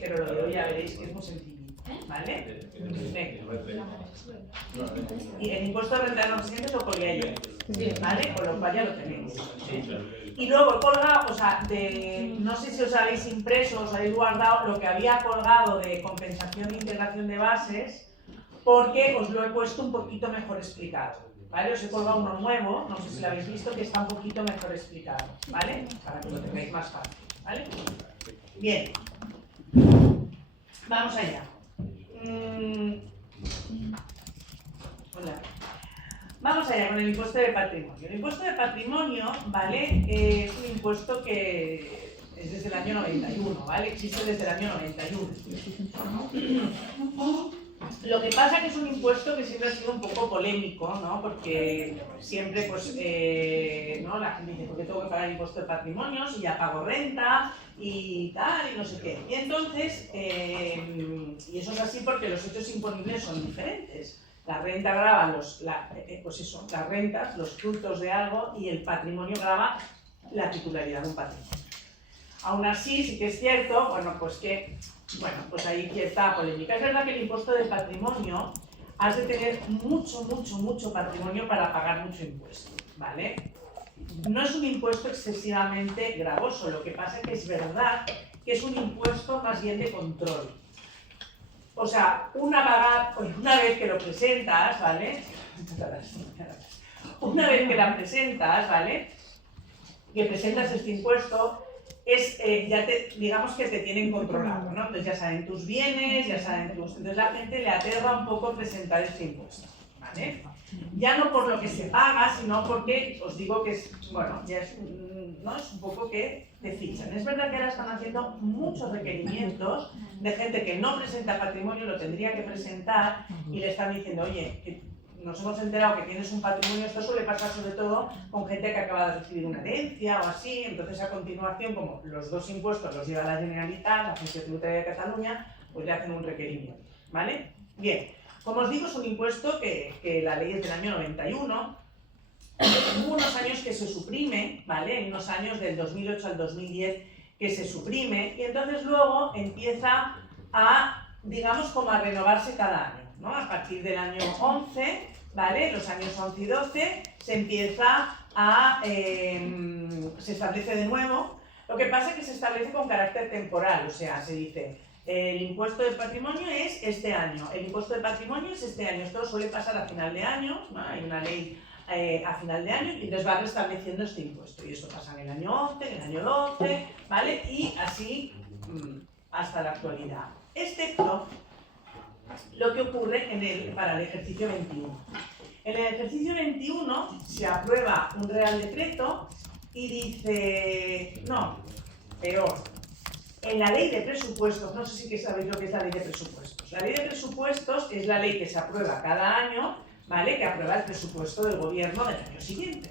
pero lo de hoy ya veréis que es muy sencillito, ¿vale? Y el impuesto de renta de los residentes lo colgué ayer, ¿vale? Con lo cual ya lo tenéis. Y luego he colgado, o sea, no sé si os habéis impreso, os habéis guardado lo que había colgado de compensación e integración de bases, porque os lo he puesto un poquito mejor explicado, ¿vale? Os he colgado uno nuevo, no sé si lo habéis visto, que está un poquito mejor explicado, ¿vale? Para que lo tengáis más fácil, ¿vale? Bien. Vamos allá. Hola. Vamos allá con el impuesto de patrimonio. El impuesto de patrimonio, ¿vale? Es un impuesto que es desde el año 91, ¿vale? Existe desde el año 91. Lo que pasa es que es un impuesto que siempre ha sido un poco polémico, ¿no? Porque siempre, pues, ¿no? La gente dice, ¿por qué tengo que pagar impuesto de patrimonio si ya pago renta y tal, y no sé qué? Y entonces, y eso es así porque los hechos imponibles son diferentes. La renta grava pues eso, las rentas, los frutos de algo, y el patrimonio grava la titularidad de un patrimonio. Aún así, sí que es cierto, pues hay cierta polémica. Es verdad que el impuesto de patrimonio has de tener mucho patrimonio para pagar mucho impuesto, ¿vale? No es un impuesto excesivamente gravoso, lo que pasa es que es verdad que es un impuesto más bien de control. O sea, una vez que lo presentas, ¿vale? Una vez que la presentas, ¿vale? Que presentas este impuesto, digamos que te tienen controlado, ¿no? Entonces ya saben tus bienes, ya saben tus... Entonces la gente le aterra un poco presentar este impuesto, ¿vale? Ya no por lo que se paga, sino porque, os digo que es, bueno, ya es, ¿no? Es un poco que te fichan. Es verdad que ahora están haciendo muchos requerimientos de gente que no presenta patrimonio, lo tendría que presentar, y le están diciendo, oye, que nos hemos enterado que tienes un patrimonio. Esto suele pasar sobre todo con gente que acaba de recibir una herencia o así. Entonces, a continuación, como los dos impuestos los lleva la Generalitat, la Agencia Tributaria de Cataluña, pues le hacen un requerimiento, ¿vale? Bien, como os digo, es un impuesto que la ley es del año 91. Hubo unos años que se suprime, ¿vale? Hay unos años del 2008 al 2010 que se suprime, y entonces luego empieza a, digamos, como a renovarse cada año, ¿no? A partir del año 11, ¿vale? Los años 11 y 12 se empieza se establece de nuevo. Lo que pasa es que se establece con carácter temporal, o sea, se dice, el impuesto de patrimonio es este año, el impuesto de patrimonio es este año. Esto suele pasar a final de año, ¿no? Hay una ley a final de año, y entonces va restableciendo este impuesto, y esto pasa en el año 11, en el año 12, ¿vale? Y así hasta la actualidad, excepto lo que ocurre para el ejercicio 21. En el ejercicio 21 se aprueba un Real Decreto y dice, no, peor, en la ley de presupuestos, no sé si sabéis lo que es la ley de presupuestos. La ley de presupuestos es la ley que se aprueba cada año, ¿vale? Que aprueba el presupuesto del gobierno del año siguiente.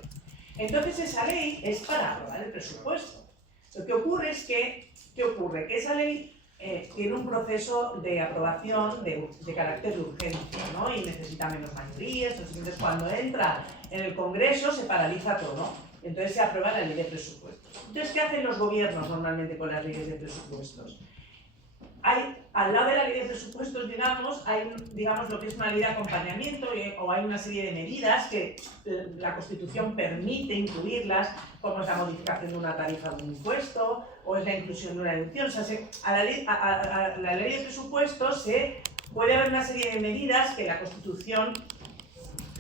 Entonces esa ley es para aprobar el presupuesto. Lo que ocurre es que, que esa ley tiene un proceso de aprobación de carácter de urgencia, ¿no? Y necesita menos mayorías. Entonces cuando entra en el Congreso se paraliza todo, entonces se aprueba la ley de presupuestos. Entonces, ¿qué hacen los gobiernos normalmente con las leyes de presupuestos? Al lado de la ley de presupuestos, hay lo que es una ley de acompañamiento, o hay una serie de medidas que la Constitución permite incluirlas, como es la modificación de una tarifa de un impuesto, o es la inclusión de una deducción. O sea, a la ley de presupuestos puede haber una serie de medidas que la Constitución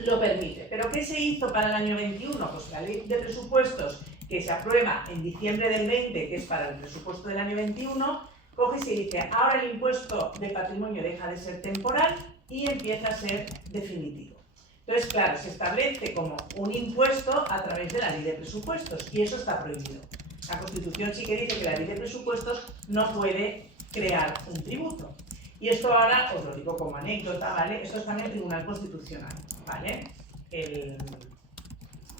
lo permite. ¿Pero qué se hizo para el año 21? Pues la ley de presupuestos, que se aprueba en diciembre del 20, que es para el presupuesto del año 21, coge y se dice, ahora el impuesto de patrimonio deja de ser temporal y empieza a ser definitivo. Entonces, claro, se establece como un impuesto a través de la ley de presupuestos, y eso está prohibido. La Constitución sí que dice que la ley de presupuestos no puede crear un tributo. Y esto ahora, os lo digo como anécdota, ¿vale? Esto está en el Tribunal Constitucional, ¿vale?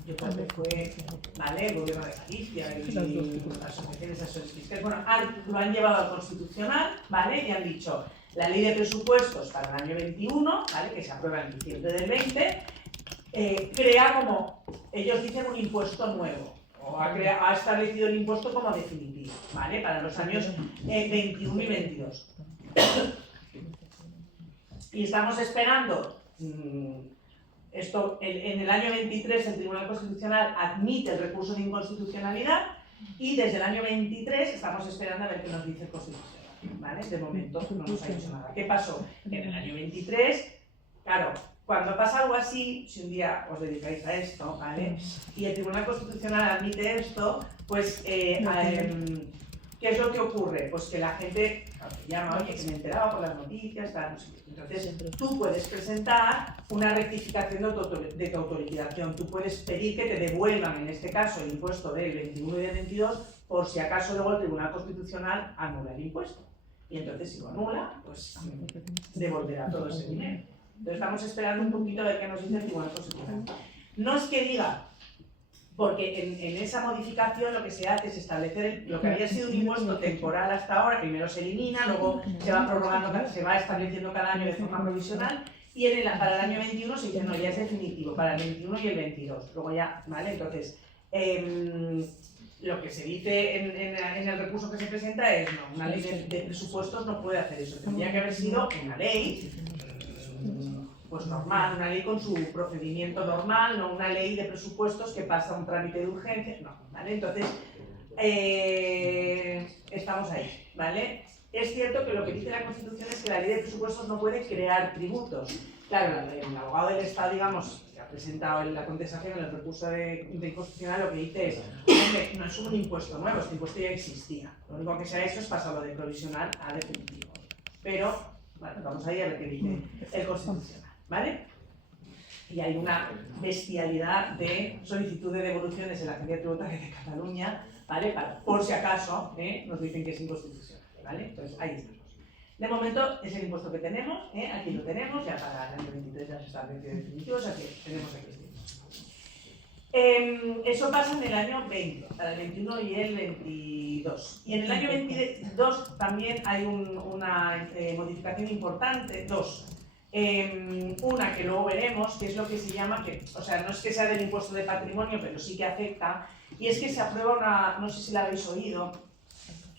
Yo creo que fue, ¿vale? El gobierno de Galicia y las asociaciones asociativas, bueno, lo han llevado al Constitucional, ¿vale? Y han dicho, la ley de presupuestos para el año 21, ¿vale? Que se aprueba en diciembre del 20, crea como, ellos dicen, un impuesto nuevo, o ha establecido el impuesto como definitivo, ¿vale? Para los años 21 y 22. Y estamos esperando, esto en el año 23 el Tribunal Constitucional admite el recurso de inconstitucionalidad y desde el año 23 estamos esperando a ver qué nos dice el Constitucional, ¿vale? De momento no nos ha dicho nada. ¿Qué pasó? En el año 23, claro, cuando pasa algo así, si un día os dedicáis a esto, ¿vale? Y el Tribunal Constitucional admite esto, pues, ¿qué es lo que ocurre? Pues que la gente llama, oye, que me enteraba por las noticias, tal, no sé qué. Entonces, tú puedes presentar una rectificación de tu autorización. Tú puedes pedir que te devuelvan, en este caso, el impuesto del 21 y del 22, por si acaso luego el Tribunal Constitucional anula el impuesto. Y entonces, si lo anula, pues devolverá todo ese dinero. Entonces, estamos esperando un poquito a ver qué nos dice el Tribunal Constitucional. No es que diga, porque en esa modificación lo que se hace es establecer lo que había sido un impuesto temporal hasta ahora, primero se elimina, luego se va prorrogando, se va estableciendo cada año de forma provisional, y para el año 21 se dice, no, ya es definitivo, para el 21 y el 22, luego ya, ¿vale? Entonces, lo que se dice en el recurso que se presenta es, no, una ley de presupuestos no puede hacer eso, tendría que haber sido una ley, pues normal, una ley con su procedimiento normal, no una ley de presupuestos que pasa un trámite de urgencia, no, ¿vale? Entonces, estamos ahí, ¿vale? Es cierto que lo que dice la Constitución es que la ley de presupuestos no puede crear tributos. Claro, el abogado del Estado, digamos, que ha presentado en la contestación en el recurso de inconstitucional, lo que dice es, hombre, no es un impuesto nuevo, este impuesto ya existía. Lo único que se ha hecho es pasarlo de provisional a definitivo. Pero, bueno, vamos a ir a ver qué dice el Constitucional. ¿Vale? Y hay una bestialidad de solicitud de devoluciones en la Agencia Tributaria de Cataluña, ¿vale? Por si acaso nos dicen que es inconstitucional, ¿vale? Entonces, ahí estamos. De momento es el impuesto que tenemos, aquí lo tenemos, ya para el año 23 ya se establece definitivo, o sea que tenemos aquí este impuesto. Eso pasa en el año 20, para el 21 y el 22. Y en el año 22 también hay una modificación importante, dos. Una que luego veremos, que es lo que se llama, o sea, no es que sea del impuesto de patrimonio, pero sí que afecta, y es que se aprueba no sé si la habéis oído,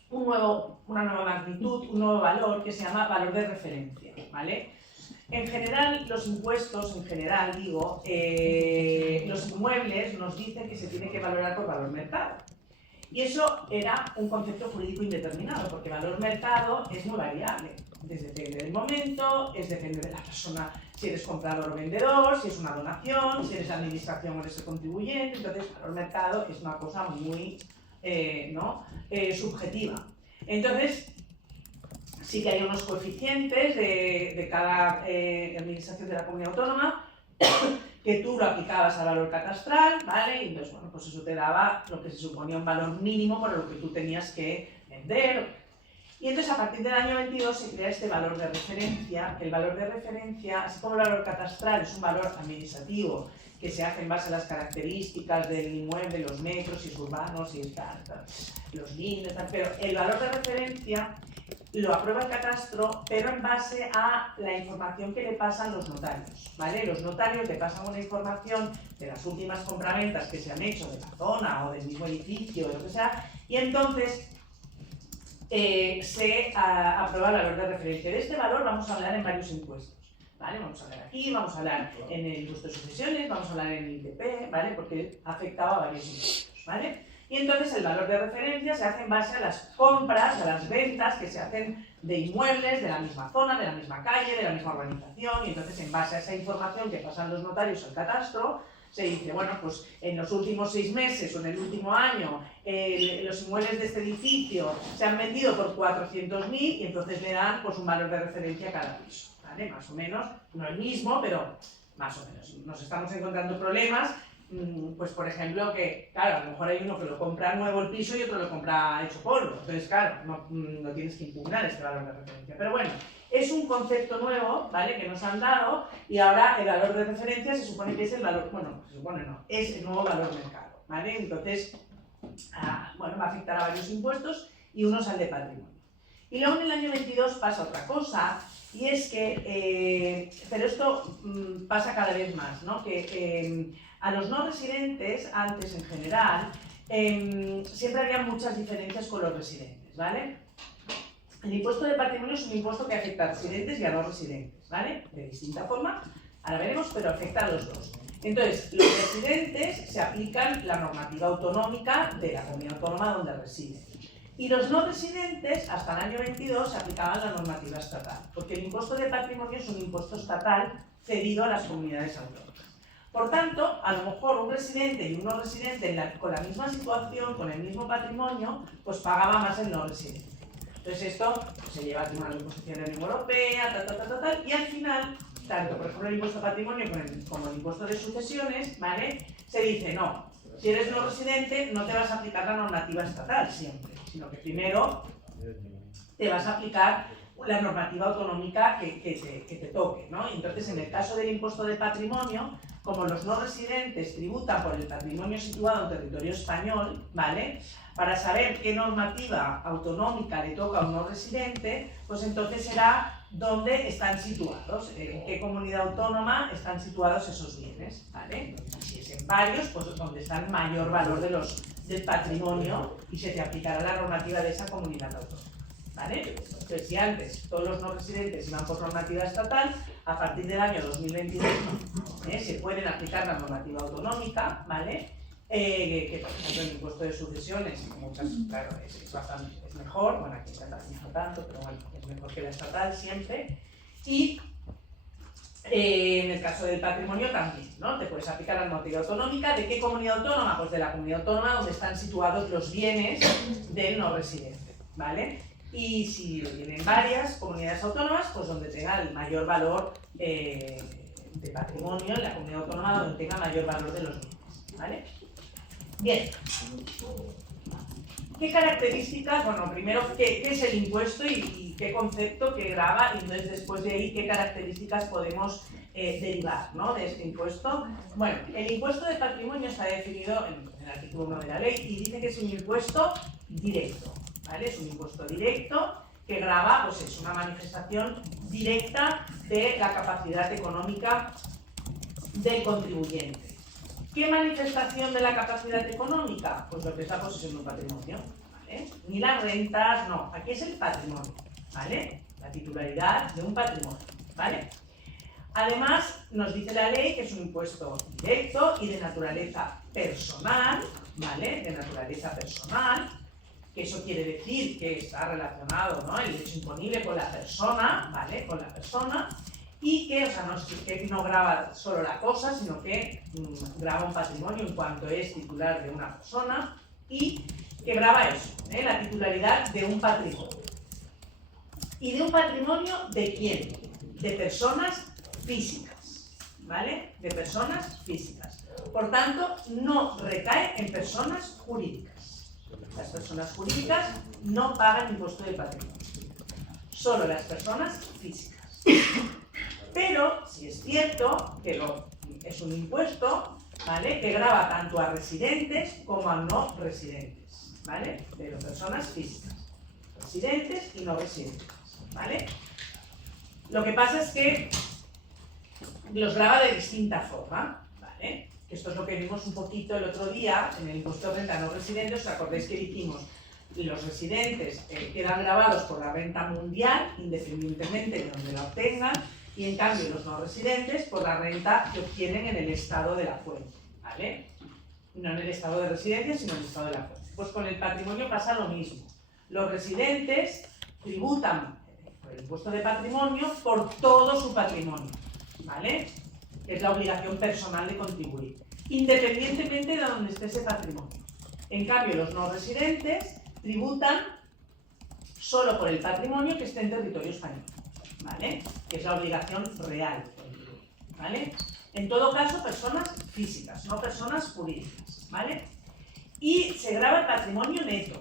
una nueva magnitud, un nuevo valor que se llama valor de referencia, ¿vale? En general, los impuestos, los inmuebles nos dicen que se tiene que valorar por valor mercado. Y eso era un concepto jurídico indeterminado, porque valor mercado es muy variable. Depende del momento, depende de la persona, si eres comprador o vendedor, si es una donación, si eres la administración o eres el contribuyente. Entonces, valor mercado es una cosa muy subjetiva. Entonces, sí que hay unos coeficientes de cada administración de la comunidad autónoma que tú lo aplicabas al valor catastral, ¿vale? Y entonces, bueno, pues eso te daba lo que se suponía un valor mínimo por lo que tú tenías que vender. Y entonces, a partir del año 22 se crea este valor de referencia, que el valor de referencia, así como el valor catastral es un valor administrativo que se hace en base a las características del inmueble, los metros, si es urbano, si es tal, los límites, pero el valor de referencia lo aprueba el catastro, pero en base a la información que le pasan los notarios, ¿vale? Los notarios le pasan una información de las últimas compraventas que se han hecho de la zona o del mismo edificio, o lo que sea, y entonces se aprueba el valor de referencia. De este valor vamos a hablar en varios impuestos, ¿vale? Vamos a hablar aquí, vamos a hablar en el impuesto de sucesiones, vamos a hablar en el ITP, ¿vale? Porque afectaba a varios impuestos, ¿vale? Y entonces el valor de referencia se hace en base a las compras, a las ventas que se hacen de inmuebles de la misma zona, de la misma calle, de la misma urbanización, y entonces en base a esa información que pasan los notarios al catastro, se dice, bueno, pues en los últimos 6 meses o en el último año los inmuebles de este edificio se han vendido por 400.000 y entonces le dan pues un valor de referencia a cada piso, ¿vale? Más o menos, no el mismo, pero más o menos. Nos estamos encontrando problemas, pues por ejemplo que, claro, a lo mejor hay uno que lo compra nuevo el piso y otro lo compra hecho polvo, entonces claro, no tienes que impugnar este valor de referencia, pero bueno, es un concepto nuevo, ¿vale?, que nos han dado, y ahora el valor de referencia se supone que es el valor, bueno, se supone no, es el nuevo valor mercado, ¿vale? Entonces, bueno, va a afectar a varios impuestos y unos al de patrimonio. Y luego en el año 22 pasa otra cosa, y es que, pero esto pasa cada vez más, ¿no?, que a los no residentes, antes en general, siempre había muchas diferencias con los residentes, ¿vale? El impuesto de patrimonio es un impuesto que afecta a residentes y a no residentes, ¿vale? De distinta forma, ahora veremos, pero afecta a los dos. Entonces, los residentes se aplican la normativa autonómica de la comunidad autónoma donde residen. Y los no residentes, hasta el año 22, se aplicaban la normativa estatal, porque el impuesto de patrimonio es un impuesto estatal cedido a las comunidades autónomas. Por tanto, a lo mejor un residente y un no residente con la misma situación, con el mismo patrimonio, pues pagaba más el no residente. Entonces esto pues, se lleva a Tribunal de Imposición de la Unión Europea, y al final, tanto por ejemplo el impuesto de patrimonio como el impuesto de sucesiones, ¿vale? Se dice, no, si eres no residente no te vas a aplicar la normativa estatal siempre, sino que primero te vas a aplicar la normativa autonómica que te toque, ¿no? Entonces, en el caso del impuesto de patrimonio, como los no residentes tributan por el patrimonio situado en territorio español, ¿vale? Para saber qué normativa autonómica le toca a un no residente, pues entonces será dónde están situados, en qué comunidad autónoma están situados esos bienes, ¿vale? Si es en varios, pues donde está el mayor valor del patrimonio y se te aplicará la normativa de esa comunidad autónoma. ¿Vale? Entonces, si antes todos los no residentes iban por normativa estatal, a partir del año 2022 se pueden aplicar la normativa autonómica, ¿vale? Que por ejemplo el impuesto de sucesiones, muchas, claro, es mejor, bueno, aquí está no tanto, pero bueno, es mejor que la estatal siempre. Y en el caso del patrimonio también, ¿no? Te puedes aplicar la normativa autonómica. ¿De qué comunidad autónoma? Pues de la comunidad autónoma donde están situados los bienes del no residente, ¿vale? Y si tienen varias comunidades autónomas, pues donde tenga el mayor valor de patrimonio, en la comunidad autónoma donde tenga mayor valor de los bienes, ¿vale? Bien. ¿Qué características? Bueno, primero, ¿qué es el impuesto y qué concepto que grava? Y entonces, después de ahí, ¿qué características podemos derivar, ¿no? De este impuesto? Bueno, el impuesto de patrimonio está definido en el artículo 1 de la ley y dice que es un impuesto directo. ¿Vale? Es un impuesto directo que grava, pues es una manifestación directa de la capacidad económica del contribuyente. ¿Qué manifestación de la capacidad económica? Pues lo que es la posesión de un patrimonio, ¿vale? Ni las rentas, no, aquí es el patrimonio, ¿vale? La titularidad de un patrimonio, ¿vale? Además, nos dice la ley que es un impuesto directo y de naturaleza personal, ¿vale? De naturaleza personal, que eso quiere decir que está relacionado, ¿no? El derecho imponible con la persona, ¿vale? Con la persona, y que, o sea, que no grava solo la cosa, sino que grava un patrimonio en cuanto es titular de una persona y que grava eso, la titularidad de un patrimonio. ¿Y de un patrimonio de quién? De personas físicas, ¿vale? De personas físicas. Por tanto, no recae en personas jurídicas. Las personas jurídicas no pagan impuesto de patrimonio, solo las personas físicas. Pero sí es cierto que es un impuesto, ¿vale? Que grava tanto a residentes como a no residentes, ¿vale? Pero personas físicas, residentes y no residentes, ¿vale? Lo que pasa es que los grava de distinta forma, ¿vale? Esto es lo que vimos un poquito el otro día en el impuesto de renta no residentes. ¿Os acordáis que dijimos que los residentes quedan gravados por la renta mundial, independientemente de donde la obtengan, y en cambio los no residentes por la renta que obtienen en el estado de la fuente, ¿vale? No en el estado de residencia, sino en el estado de la fuente. Pues con el patrimonio pasa lo mismo. Los residentes tributan por el impuesto de patrimonio por todo su patrimonio, ¿vale? Que es la obligación personal de contribuir, independientemente de donde esté ese patrimonio. En cambio, los no residentes tributan solo por el patrimonio que esté en territorio español, ¿vale? Que es la obligación real de contribuir, ¿vale? En todo caso, personas físicas, no personas jurídicas, ¿vale? Y se grava el patrimonio neto,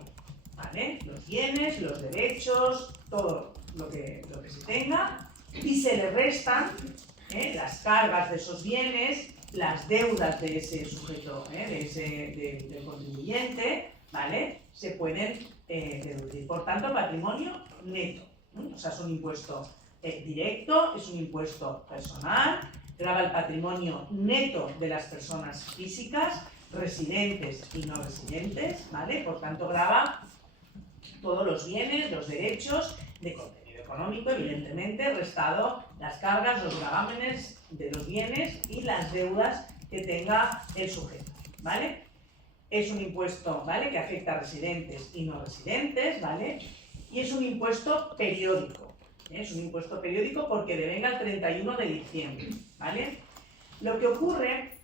¿vale? Los bienes, los derechos, todo lo que se tenga, y se le restan las cargas de esos bienes, las deudas de ese sujeto, del contribuyente, ¿vale? Se pueden deducir. Por tanto, patrimonio neto. O sea, es un impuesto directo, es un impuesto personal, grava el patrimonio neto de las personas físicas residentes y no residentes, ¿vale? Por tanto, grava todos los bienes, los derechos de contenido económico, evidentemente, restado las cargas, los gravámenes de los bienes y las deudas que tenga el sujeto, ¿vale? Es un impuesto, ¿vale?, que afecta a residentes y no residentes, ¿vale? Y es un impuesto periódico. Es un impuesto periódico porque devenga el 31 de diciembre, ¿vale? Lo que ocurre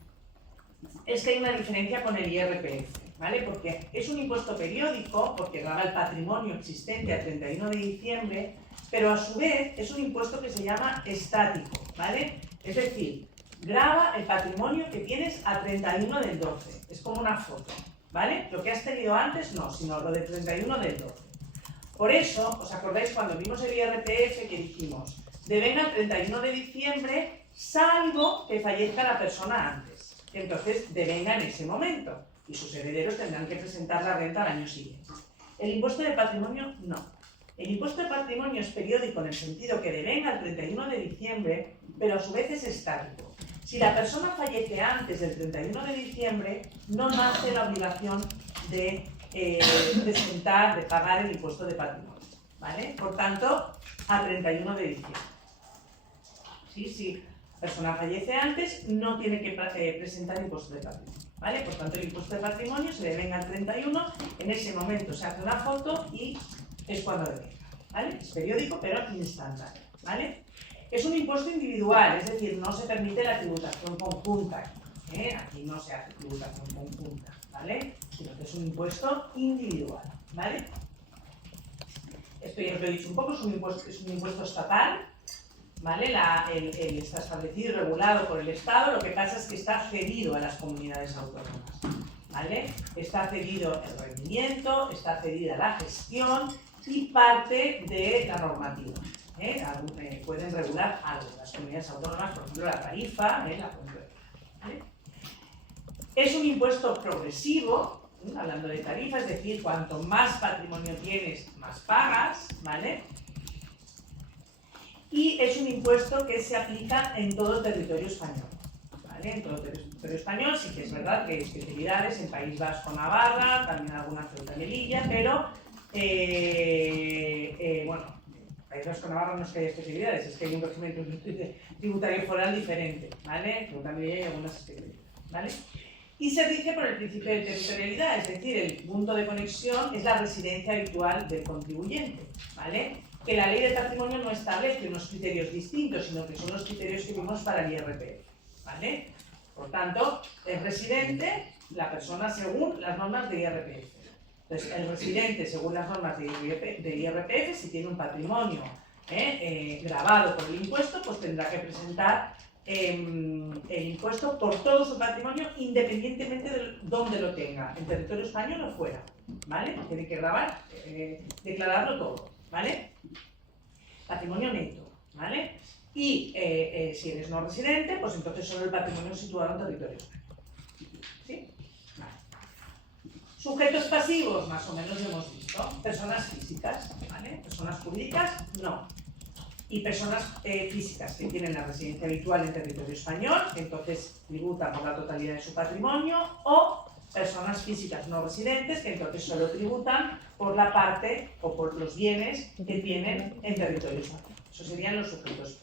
es que hay una diferencia con el IRPF, ¿vale? Porque es un impuesto periódico, porque grava el patrimonio existente a 31 de diciembre, pero a su vez es un impuesto que se llama estático, ¿vale? Es decir, grava el patrimonio que tienes a 31 del 12. Es como una foto, ¿vale? Lo que has tenido antes no, sino lo de 31 del 12. Por eso, ¿os acordáis cuando vimos el IRPF que dijimos? Devenga el 31 de diciembre, salvo que fallezca la persona antes. Entonces, devenga en ese momento. Y sus herederos tendrán que presentar la renta al año siguiente. El impuesto de patrimonio, no. El impuesto de patrimonio es periódico en el sentido que devenga el 31 de diciembre, pero a su vez es estático. Si la persona fallece antes del 31 de diciembre, no nace la obligación de presentar, de pagar el impuesto de patrimonio, ¿vale? Por tanto, a 31 de diciembre. ¿Sí? Si la persona fallece antes, no tiene que presentar impuesto de patrimonio, ¿vale? Por tanto, el impuesto de patrimonio se devenga al 31, en ese momento se hace una foto y es cuando devenga, ¿vale? Es periódico, pero instantáneo, ¿vale? Es un impuesto individual, es decir, no se permite la tributación conjunta. Aquí no se hace tributación conjunta, ¿vale? Sino que es un impuesto individual, ¿vale? Esto ya os lo he dicho un poco, es un impuesto estatal, ¿vale? Está establecido y regulado por el Estado, lo que pasa es que está cedido a las comunidades autónomas, ¿vale? Está cedido el rendimiento, está cedida la gestión y parte de la normativa. Pueden regular algo, las comunidades autónomas, por ejemplo, la tarifa, la pueden regular, ¿vale? Es un impuesto progresivo, hablando de tarifa, es decir, cuanto más patrimonio tienes, más pagas, ¿vale? Y es un impuesto que se aplica en todo el territorio español, ¿vale? En todo el territorio español sí que es verdad que hay especialidades, en País Vasco, Navarra, también alguna Ceuta y Melilla, pero, bueno, País Vasco, Navarra no es que haya especialidades, es que hay un régimen tributario foral diferente, ¿vale? Ceuta y Melilla hay algunas especialidades, ¿vale? Y se rige por el principio de territorialidad, es decir, el punto de conexión es la residencia habitual del contribuyente, ¿vale? Que la ley de patrimonio no establece unos criterios distintos, sino que son los criterios que vimos para el IRPF, ¿vale? Por tanto, es residente la persona según las normas de IRPF. Entonces, el residente según las normas de IRPF, si tiene un patrimonio gravado por el impuesto, pues tendrá que presentar el impuesto por todo su patrimonio, independientemente de dónde lo tenga, en territorio español o fuera, ¿vale? Tiene que grabar, declararlo todo, ¿vale? Patrimonio neto, ¿vale? Y si eres no residente, pues entonces solo el patrimonio situado en territorio español, ¿sí? Vale. Sujetos pasivos, más o menos lo hemos visto. Personas físicas, ¿vale? Personas jurídicas, no. Y personas físicas que tienen la residencia habitual en territorio español, entonces tributan por la totalidad de su patrimonio, o personas físicas no residentes, que entonces solo tributan por la parte o por los bienes que tienen en territorio español. Esos serían los sujetos,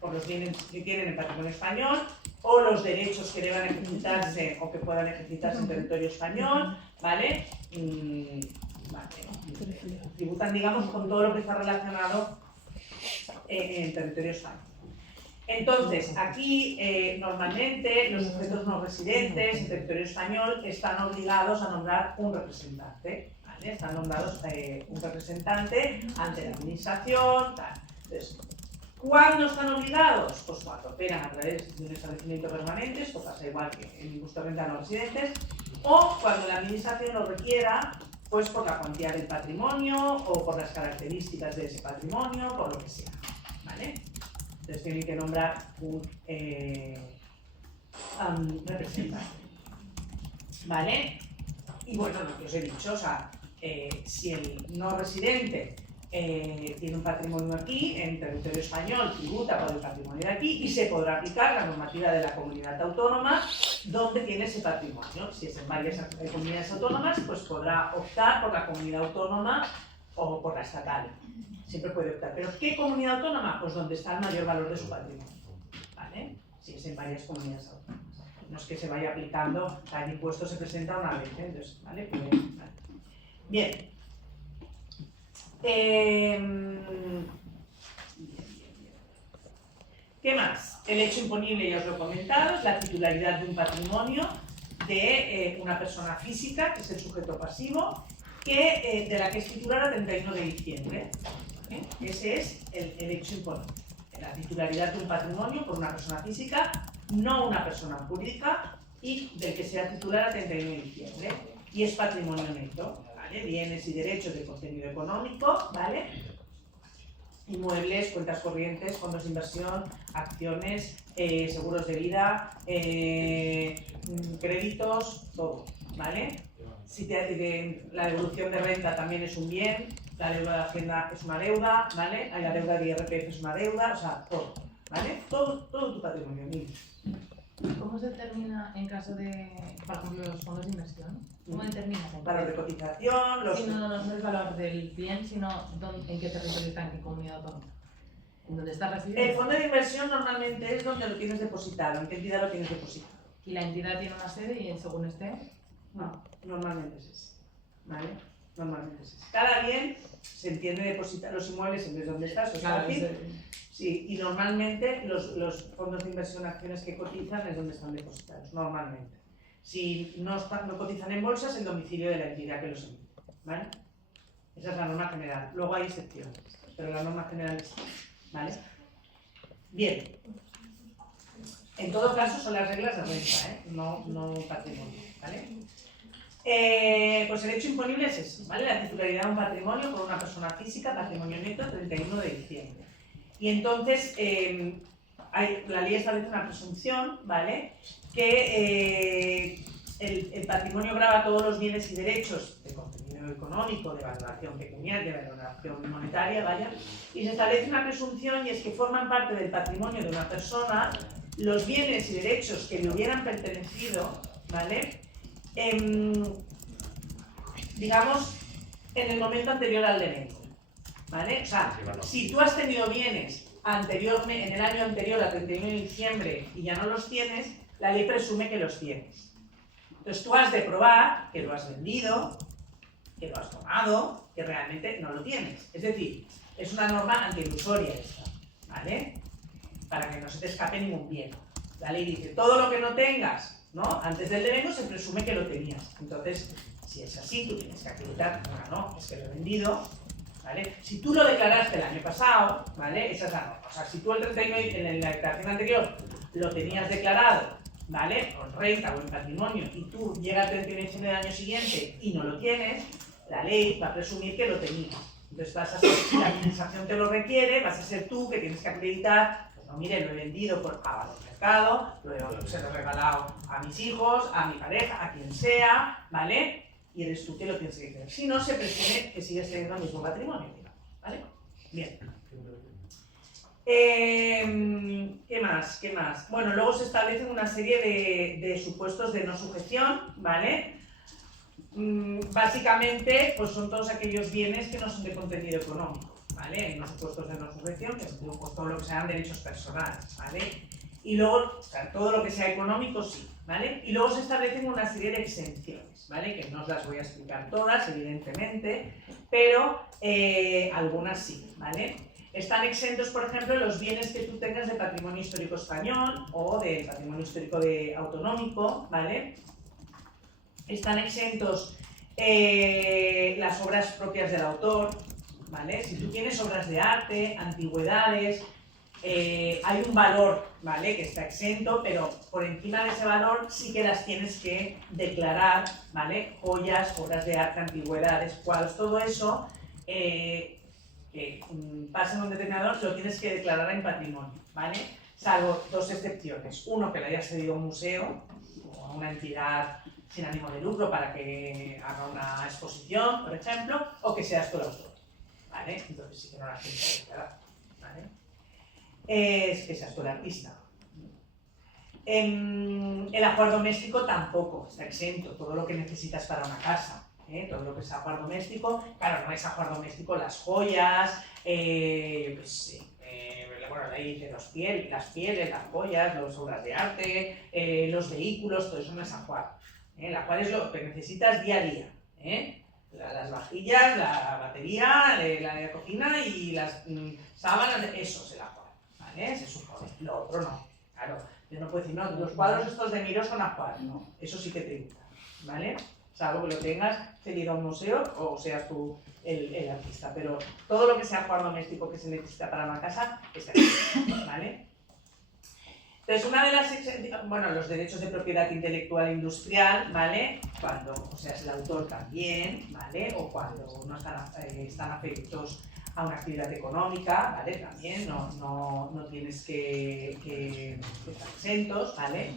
por los bienes que tienen en patrimonio español, o los derechos que deban ejercitarse o que puedan ejercitarse en territorio español, ¿vale? Tributan, digamos, con todo lo que está relacionado en el territorio español. Entonces, aquí normalmente los sujetos no residentes en territorio español están obligados a nombrar un representante, ¿vale? Están nombrados un representante ante la administración, tal. Entonces, ¿cuándo están obligados? Pues cuando operan a través de un establecimiento permanente, esto pasa igual que en el impuesto de renta a no residentes, o cuando la administración lo requiera, pues por la cuantía del patrimonio o por las características de ese patrimonio, por lo que sea, ¿vale? Entonces tienen que nombrar un representante, ¿vale? Y bueno, lo que os he dicho, o sea, si el no residente tiene un patrimonio aquí, en territorio español, tributa por el patrimonio de aquí y se podrá aplicar la normativa de la comunidad autónoma donde tiene ese patrimonio. Si es en varias comunidades autónomas, pues podrá optar por la comunidad autónoma o por la estatal. Siempre puede optar. ¿Pero qué comunidad autónoma? Pues donde está el mayor valor de su patrimonio. ¿Vale? Si es en varias comunidades autónomas. No es que se vaya aplicando, cada impuesto se presenta una vez. Entonces, ¿vale? Vale. Bien. ¿Qué más? El hecho imponible, ya os lo he comentado, es la titularidad de un patrimonio de una persona física, que es el sujeto pasivo, de la que es titular a 31 de diciembre. Ese es el hecho imponible. La titularidad de un patrimonio por una persona física, no una persona jurídica, y del que sea titular a 31 de diciembre. Y es patrimonio neto, ¿vale? Bienes y derechos de contenido económico, ¿vale? Inmuebles, cuentas corrientes, fondos de inversión, acciones, seguros de vida, créditos, todo, ¿vale? Si la devolución de renta también es un bien, la deuda de Hacienda es una deuda, ¿vale? La deuda de IRPF es una deuda, o sea, todo, ¿vale? Todo tu patrimonio, mira. ¿Cómo se determina en caso de, por ejemplo, los fondos de inversión? ¿Cómo determinas? Valor de cotización, los... Sí, no es el valor del bien, sino en qué territorio está, en qué comunidad autónoma. ¿En dónde está residiendo? El fondo de inversión normalmente es donde lo tienes depositado, en qué entidad lo tienes depositado. ¿Y la entidad tiene una sede y según esté? No, normalmente es ese, ¿vale? Normalmente es ese. Cada bien se entiende depositar los inmuebles en vez de donde estás, o sea, sí, y normalmente los fondos de inversión, acciones que cotizan es donde están depositados, normalmente. Si no cotizan en bolsa, es el domicilio de la entidad que los emite, ¿vale? Esa es la norma general. Luego hay excepciones, pero la norma general es, ¿vale? Bien. En todo caso son las reglas de renta, no patrimonio, ¿vale? Pues el hecho imponible es eso, ¿vale? La titularidad de un patrimonio por una persona física, patrimonio neto, 31 de diciembre. Y entonces, la ley establece una presunción, ¿vale? Que el patrimonio grava todos los bienes y derechos de contenido económico, de valoración pecuniaria, de valoración monetaria, ¿vale? Y se establece una presunción y es que forman parte del patrimonio de una persona los bienes y derechos que le hubieran pertenecido, ¿vale? Digamos, en el momento anterior al devengo, ¿vale? O sea, si tú has tenido bienes en el año anterior a 31 de diciembre y ya no los tienes, la ley presume que los tienes. Entonces tú has de probar que lo has vendido, que lo has tomado, que realmente no lo tienes. Es decir, es una norma antiilusoria esta, ¿vale? Para que no se te escape ningún bien. La ley dice, todo lo que no tengas, ¿no? Antes del devengo se presume que lo tenías. Entonces, si es así, tú tienes que acreditar, no, es que lo he vendido, ¿vale? Si tú lo declaraste el año pasado, ¿vale? Esa es la norma. O sea, si tú el 39 en la declaración anterior lo tenías declarado, ¿vale? O en renta o en patrimonio, y tú llegas el 31 de diciembre del año siguiente y no lo tienes, la ley va a presumir que lo tenías. Entonces vas a ser, si la administración te lo requiere, vas a ser tú que tienes que acreditar, pues no, mire, lo he vendido por valor de mercado, se lo he regalado a mis hijos, a mi pareja, a quien sea, ¿vale? Y eres tú que lo tienes que creer. Si no, se presume que sigues teniendo el mismo patrimonio, ¿vale? Bien. ¿Qué más? ¿Qué más? Bueno, luego se establecen una serie de supuestos de no sujeción, ¿vale? Básicamente, pues son todos aquellos bienes que no son de contenido económico, ¿vale? Hay unos supuestos de no sujeción, que es pues, todo lo que sean derechos personales, ¿vale? Y luego, o sea, todo lo que sea económico, sí, ¿vale? Y luego se establecen una serie de exenciones, ¿vale? Que no os las voy a explicar todas, evidentemente, pero algunas sí, ¿vale? Están exentos, por ejemplo, los bienes que tú tengas de patrimonio histórico español o de patrimonio histórico autonómico, ¿vale? Están exentos las obras propias del autor, ¿vale? Si tú tienes obras de arte, antigüedades, hay un valor, ¿vale? Que está exento, pero por encima de ese valor sí que las tienes que declarar, ¿vale? Joyas, obras de arte, antigüedades, cuadros, todo eso que pasa en un determinador lo tienes que declarar en patrimonio, ¿vale? Salvo dos excepciones. Uno, que le hayas cedido a un museo o a una entidad sin ánimo de lucro para que haga una exposición, por ejemplo, o que seas tú el autor. ¿vale? Entonces sí que no la tienes que declarar, ¿vale? Es que seas tú el artista. El ajuar doméstico tampoco está exento, todo lo que necesitas para una casa. Todo lo que es ajuar doméstico, claro, no es ajuar doméstico las joyas, pues sí, bueno, ahí dice las pieles, las joyas, las obras de arte, los vehículos, todo eso no es ajuar. El ajuar es lo que necesitas día a día. Las vajillas, la batería, la cocina y las sábanas, eso es el ajuar, ¿vale? Se supone, lo otro no, claro. Yo no puedo decir, no, los cuadros estos de Miró son ajuar, no, eso sí que tributa, ¿vale? Salvo que lo tengas cedido a un museo o seas tú el artista, pero todo lo que sea ajuar doméstico que se necesita para una casa está aquí, ¿vale? Entonces, una de las, bueno, los derechos de propiedad intelectual e industrial, ¿vale? Cuando, o sea, es el autor también, ¿vale? O cuando no están afectos a una actividad económica, ¿vale? También no tienes que estar exentos, ¿vale?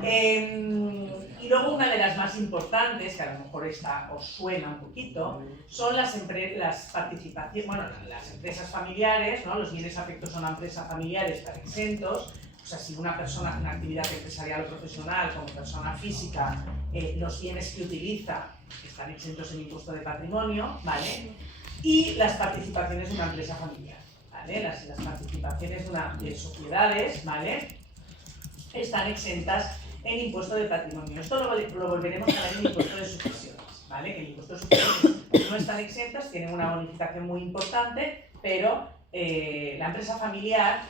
Y luego una de las más importantes, que a lo mejor esta os suena un poquito, son las participaciones, bueno, las empresas familiares, ¿no? Los bienes afectos a una empresa familiar están exentos. O sea, si una persona hace una actividad empresarial o profesional como persona física, los bienes que utiliza están exentos en impuesto de patrimonio, ¿vale? Y las participaciones de una empresa familiar, ¿vale? Las participaciones de sociedades, ¿vale? Están exentas en impuesto de patrimonio. Esto lo volveremos a ver en impuesto de sucesiones, ¿vale? Que el impuesto de sucesiones no están exentas, tienen una bonificación muy importante, pero la empresa familiar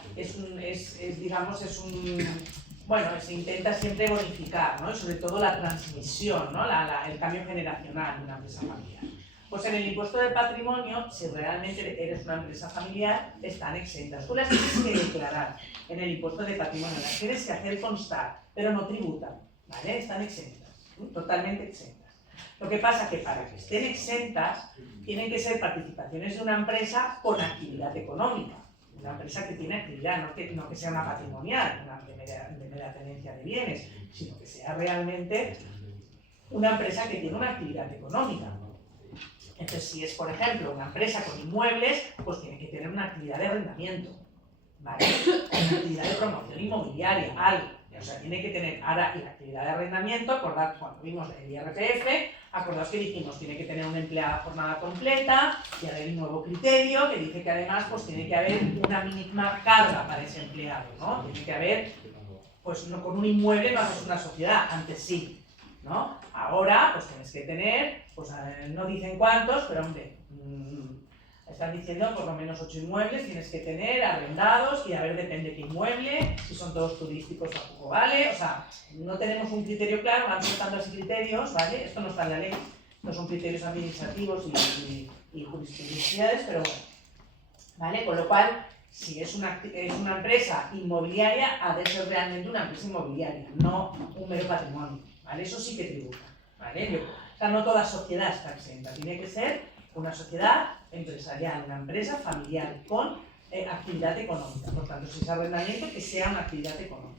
bueno, se intenta siempre bonificar, ¿no? Y sobre todo la transmisión, ¿no? El cambio generacional de una empresa familiar. Pues en el impuesto de patrimonio, si realmente eres una empresa familiar, están exentas. Tú las tienes que declarar en el impuesto de patrimonio, las tienes que hacer constar, pero no tributan, ¿vale? Están exentas, totalmente exentas. Lo que pasa es que para que estén exentas, tienen que ser participaciones de una empresa con actividad económica. Una empresa que tiene actividad, no que sea una patrimonial, una de mera tenencia de bienes, sino que sea realmente una empresa que tiene una actividad económica. Entonces, si es, por ejemplo, una empresa con inmuebles, pues tiene que tener una actividad de arrendamiento, ¿vale? Una actividad de promoción inmobiliaria, algo. O sea, tiene que tener ahora la actividad de arrendamiento, acordad cuando vimos el IRPF, acordaos que dijimos tiene que tener una empleada jornada completa, y ahora hay un nuevo criterio que dice que además pues tiene que haber una mínima carga para ese empleado, ¿no? Tiene que haber, pues no, con un inmueble no haces una sociedad, antes sí, ¿no? Ahora pues tienes que tener, pues no dicen cuántos, pero hombre, están diciendo por lo menos 8 inmuebles tienes que tener arrendados y a ver depende qué inmueble, si son todos turísticos tampoco vale, o sea, no tenemos un criterio claro, van soltando así criterios, ¿vale? Esto no está en la ley, no son criterios administrativos y jurisprudenciales, pero bueno, ¿vale? Con lo cual, si es una empresa inmobiliaria, ha de ser realmente una empresa inmobiliaria, no un mero patrimonio, ¿vale? Eso sí que tributa, ¿vale? O sea, no toda sociedad está exenta, tiene que ser una sociedad empresarial, una empresa familiar con actividad económica. Por tanto, si es arrendamiento, que sea una actividad económica.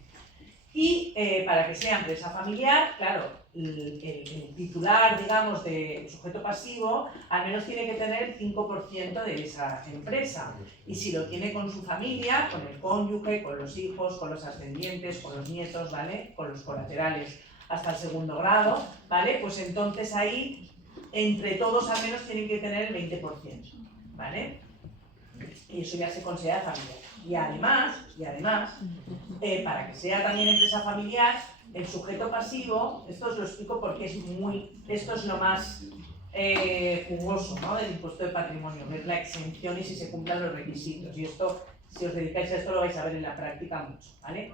Y para que sea empresa familiar, claro, el titular, digamos, de sujeto pasivo, al menos tiene que tener el 5% de esa empresa. Y si lo tiene con su familia, con el cónyuge, con los hijos, con los ascendientes, con los nietos, ¿vale? Con los colaterales hasta el segundo grado, ¿vale? Pues entonces ahí entre todos al menos tienen que tener el 20%, ¿vale? Y eso ya se considera familiar. Y además, para que sea también empresa familiar, el sujeto pasivo, esto os lo explico porque esto es lo más jugoso, ¿no? Del impuesto de patrimonio, ver la exención y si se cumplan los requisitos. Y esto, si os dedicáis a esto, lo vais a ver en la práctica mucho, ¿vale?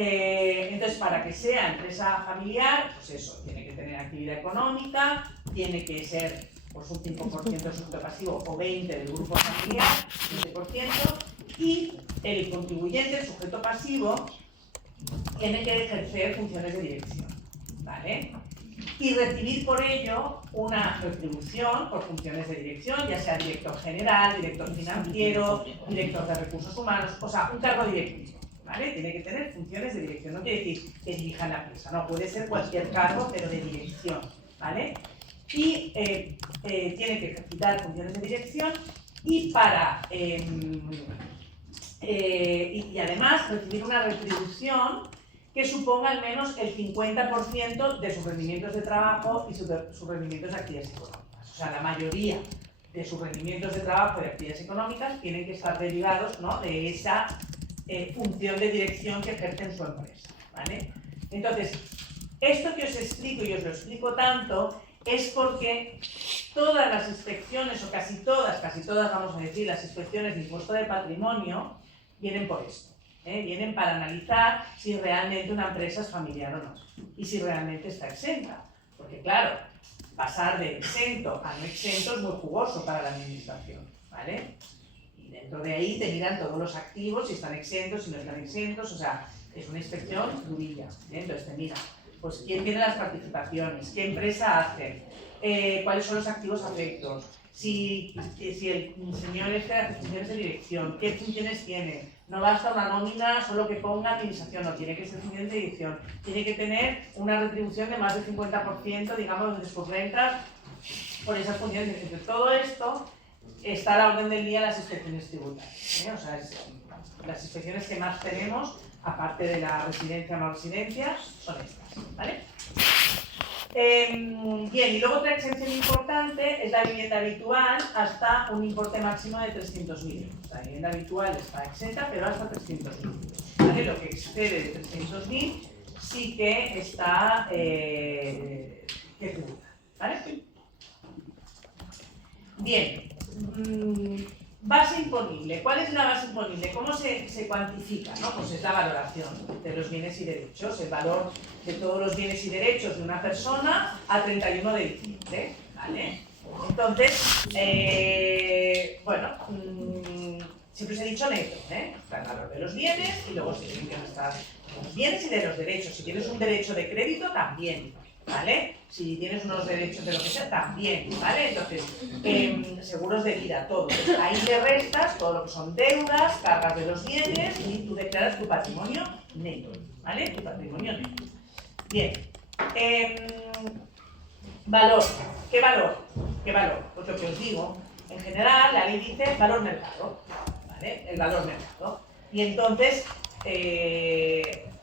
Entonces, para que sea empresa familiar, pues eso, tiene que tener actividad económica, tiene que ser pues, un 5% de sujeto pasivo o 20% del grupo familiar, 20%, y el contribuyente, el sujeto pasivo, tiene que ejercer funciones de dirección, ¿vale? Y recibir por ello una retribución por funciones de dirección, ya sea director general, director financiero, director de recursos humanos, o sea, un cargo directivo. ¿Vale? Tiene que tener funciones de dirección, no quiere decir que dirija la empresa, no, puede ser cualquier cargo, pero de dirección, ¿vale? Y tiene que ejercitar funciones de dirección y y además recibir una retribución que suponga al menos el 50% de sus rendimientos de trabajo y sus rendimientos de actividades económicas. O sea, la mayoría de sus rendimientos de trabajo y de actividades económicas tienen que estar derivados, ¿no?, de esa función de dirección que ejerce en su empresa, ¿vale? Entonces, esto que os explico y os lo explico tanto es porque todas las inspecciones, o casi todas vamos a decir, las inspecciones de impuesto de patrimonio vienen por esto. Vienen para analizar si realmente una empresa es familiar o no y si realmente está exenta. Porque claro, pasar de exento a no exento es muy jugoso para la administración, ¿vale? Y dentro de ahí te miran todos los activos, si están exentos, si no están exentos, o sea, es una inspección durilla. Entonces te miran, pues quién tiene las participaciones, qué empresa hace, cuáles son los activos afectos, si el señor hace funciones de dirección, qué funciones tiene. No basta una nómina solo que ponga administración, no, tiene que ser funciones de dirección, tiene que tener una retribución de más del 50%, digamos, de sus rentas por esas funciones. Entonces, todo esto está a la orden del día en las inspecciones tributarias, O sea, las inspecciones que más tenemos, aparte de la residencia o no residencia, son estas, ¿vale? Bien, y luego otra exención importante es la vivienda habitual hasta un importe máximo de 300.000 euros. La vivienda habitual está exenta, pero hasta 300.000 euros. ¿Vale? Lo que excede de 300.000 sí que está que tributar, ¿vale? Bien, base imponible. ¿Cuál es la base imponible? ¿Cómo se cuantifica? ¿No? Pues es la valoración de los bienes y derechos, el valor de todos los bienes y derechos de una persona a 31 de diciembre, ¿vale? Entonces, bueno, siempre se ha dicho neto, Está el valor de los bienes y luego se tienen que restar los bienes y de los derechos. Si tienes un derecho de crédito, también, ¿vale? Si tienes unos derechos de lo que sea, también, ¿vale? Entonces, seguros de vida, todo. Ahí le restas todo lo que son deudas, cargas de los bienes y tú declaras tu patrimonio neto, ¿vale? Tu patrimonio neto. Bien. Valor. ¿Qué valor? ¿Qué valor? Pues lo que os digo, en general la ley dice valor mercado, ¿vale? El valor mercado. Y entonces,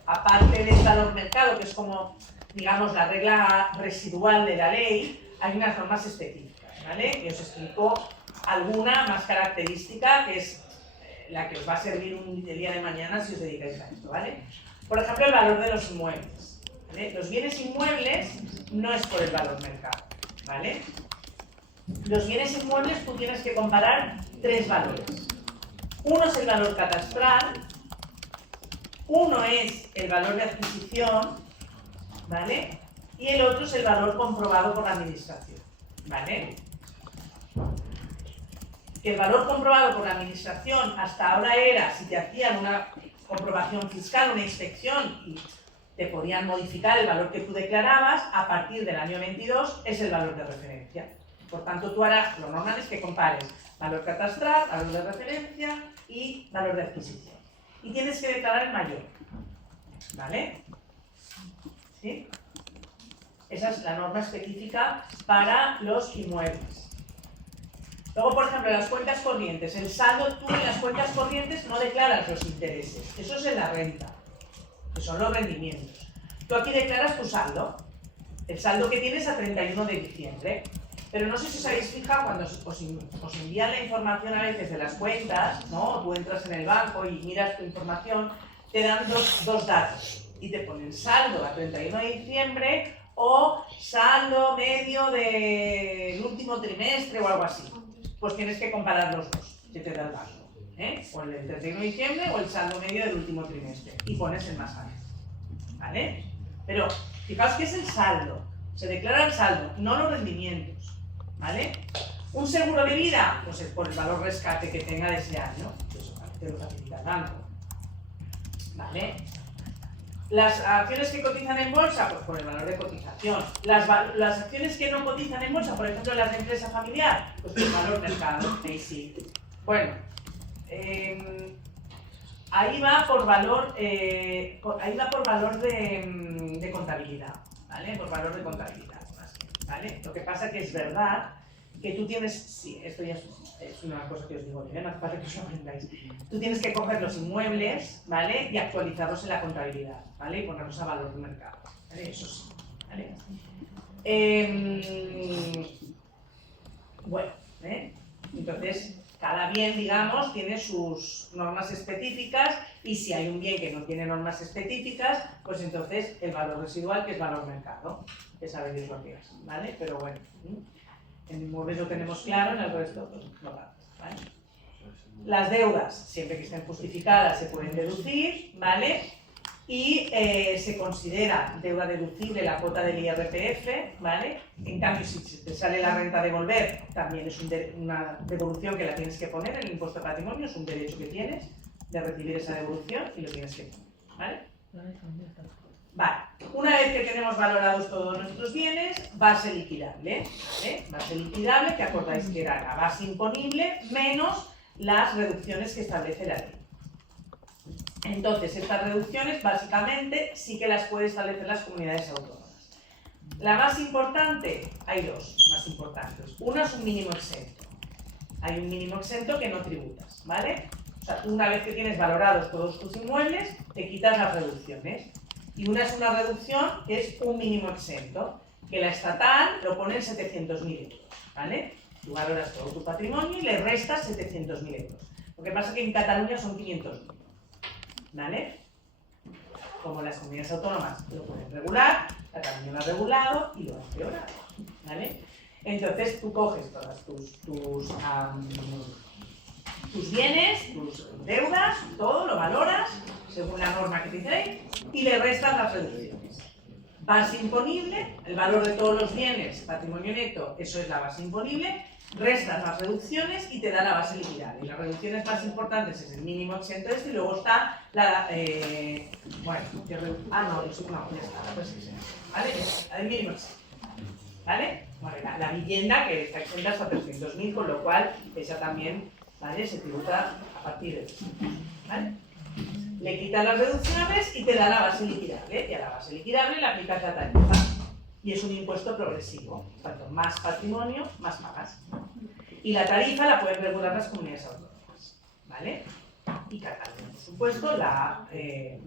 aparte del valor mercado, que es como, digamos, la regla residual de la ley, hay unas normas específicas, ¿vale? Y os explico alguna más característica, que es la que os va a servir el día de mañana si os dedicáis a esto, ¿vale? Por ejemplo, el valor de los inmuebles, ¿vale? Los bienes inmuebles no es por el valor mercado, ¿vale? Los bienes inmuebles tú tienes que comparar tres valores. Uno es el valor catastral, uno es el valor de adquisición, ¿vale? Y el otro es el valor comprobado por la administración, ¿vale? Que el valor comprobado por la administración hasta ahora era si te hacían una comprobación fiscal, una inspección y te podían modificar el valor que tú declarabas, a partir del año 22 es el valor de referencia. Por tanto, tú ahora lo normal es que compares valor catastral, valor de referencia y valor de adquisición. Y tienes que declarar el mayor, ¿vale? ¿Sí? Esa es la norma específica para los inmuebles. Luego, por ejemplo, las cuentas corrientes. El saldo, tú en las cuentas corrientes no declaras los intereses. Eso es en la renta, que son los rendimientos. Tú aquí declaras tu saldo, el saldo que tienes a 31 de diciembre. Pero no sé si os habéis fijado, cuando os envían la información a veces de las cuentas, ¿no? Tú entras en el banco y miras tu información, te dan dos datos y te ponen saldo a 31 de diciembre o saldo medio del último trimestre o algo así. Pues tienes que comparar los dos que te da el banco, o el del 31 de diciembre o el saldo medio del último trimestre y pones el más alto, ¿vale? Pero fijaos que es el saldo, se declara el saldo, no los rendimientos. ¿Vale? Un seguro de vida, pues es por el valor rescate que tenga de ese año, pues te lo facilita el banco, ¿vale? Las acciones que cotizan en bolsa, pues por el valor de cotización. Las acciones que no cotizan en bolsa, por ejemplo las de empresa familiar, pues por el valor mercado, ahí sí. Bueno, ahí va por valor, de contabilidad, ¿vale? Por valor de contabilidad. ¿Vale? Lo que pasa que es verdad que tú tienes, sí, esto ya es una cosa que os digo, no hace falta que os lo aprendáis. Tú tienes que coger los inmuebles, ¿vale? Y actualizarlos en la contabilidad, ¿vale? Y ponerlos a valor de mercado, ¿vale? Eso sí, ¿vale? Bueno, entonces, cada bien, digamos, tiene sus normas específicas y si hay un bien que no tiene normas específicas, pues entonces el valor residual, que es valor mercado, que sabéis lo que es, ¿vale? Pero bueno, en inmuebles lo tenemos claro, en el resto, pues no tanto, ¿vale? Las deudas, siempre que estén justificadas, se pueden deducir, ¿vale? Y se considera deuda deducible la cuota del IRPF, ¿vale? En cambio, si te sale la renta a devolver, también es una devolución que la tienes que poner en el impuesto de patrimonio, es un derecho que tienes de recibir esa devolución y lo tienes que poner, ¿vale? Vale, una vez que tenemos valorados todos nuestros bienes, base liquidable, ¿vale? Base liquidable, que acordáis que era la base imponible menos las reducciones que establece la ley. Entonces, estas reducciones básicamente sí que las pueden establecer las comunidades autónomas. La más importante, hay dos más importantes. Una es un mínimo exento. Hay un mínimo exento que no tributas, ¿vale? O sea, una vez que tienes valorados todos tus inmuebles, te quitas las reducciones. Y una es una reducción que es un mínimo exento, que la estatal lo pone en 700.000 euros, ¿vale? Tú valoras todo tu patrimonio y le restas 700.000 euros. Lo que pasa es que en Cataluña son 500.000. ¿Vale? Como las comunidades autónomas lo pueden regular, Cataluña lo ha regulado y lo ha empeorado, ¿vale? Entonces tú coges todas tus bienes, tus deudas, todo lo valoras según la norma que te dice y le restas las reducciones. Base imponible, el valor de todos los bienes, patrimonio neto, eso es la base imponible, restas las reducciones y te da la base liquidable. Y las reducciones más importantes es el mínimo exento y luego está la... bueno, ya está, pues sí, ¿vale? La del mínimo exento, ¿vale? Bueno, la vivienda que está exenta hasta 300.000, con lo cual esa también, ¿vale? Se tributa a partir de eso, ¿vale? Le quitas las reducciones y te da la base liquidable, y a la base liquidable le aplicas la tarifa. Y es un impuesto progresivo. Cuanto más patrimonio, más pagas. Y la tarifa la pueden regular las comunidades autónomas, ¿vale? Y Cataluña, por supuesto, la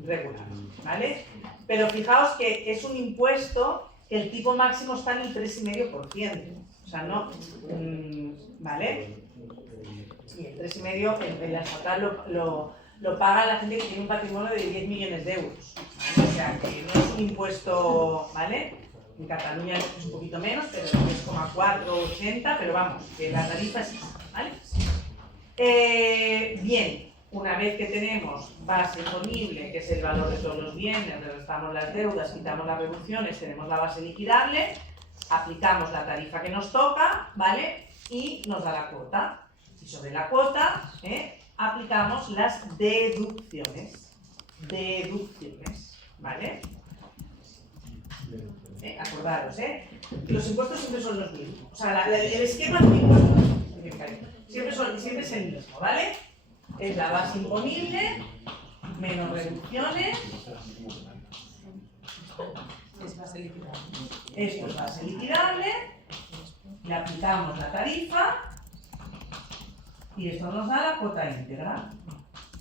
regula, ¿vale? Pero fijaos que es un impuesto que el tipo máximo está en el 3,5%. O sea, no... ¿vale? Y el 3,5% en la estatal lo paga la gente que tiene un patrimonio de 10 millones de euros, ¿vale? O sea, que no es un impuesto, ¿vale? En Cataluña es un poquito menos, pero 3,480, pero vamos, que la tarifa es esa, ¿vale? Bien, una vez que tenemos base imponible, que es el valor de todos los bienes, le restamos las deudas, quitamos las reducciones, tenemos la base liquidable, aplicamos la tarifa que nos toca, ¿vale? Y nos da la cuota. Y sobre la cuota, aplicamos las deducciones, ¿vale? Acordaros, los impuestos siempre son los mismos. O sea, el esquema de impuestos siempre es el mismo, ¿vale? Es la base imponible menos reducciones. Es base liquidable. Esto es base liquidable. Le aplicamos la tarifa y esto nos da la cuota íntegra.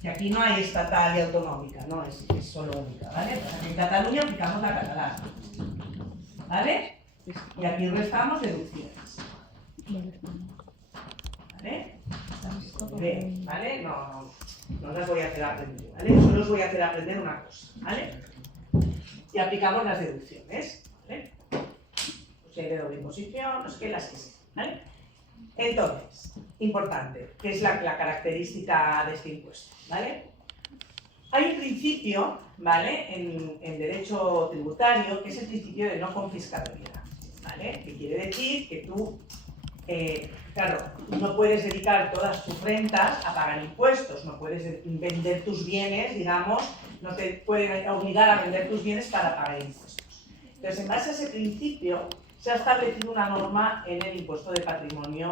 Que aquí no hay estatal y autonómica, no, es solo única, ¿vale? O sea, que en Cataluña aplicamos la catalana, ¿vale? Y aquí restamos deducciones, ¿vale? Bien, ¿vale? No os las voy a hacer aprender, ¿vale? Solo os voy a hacer aprender una cosa, ¿vale? Y aplicamos las deducciones, ¿vale? Pues si hay de doble imposición, no sé qué, las que sean, ¿vale? Entonces, importante, que es la característica de este impuesto, ¿vale? Hay un principio, ¿vale?, en derecho tributario, que es el principio de no confiscabilidad, ¿vale? Que quiere decir que tú, claro, no puedes dedicar todas tus rentas a pagar impuestos, no puedes vender tus bienes, digamos, no te pueden obligar a vender tus bienes para pagar impuestos. Entonces, en base a ese principio, se ha establecido una norma en el impuesto de patrimonio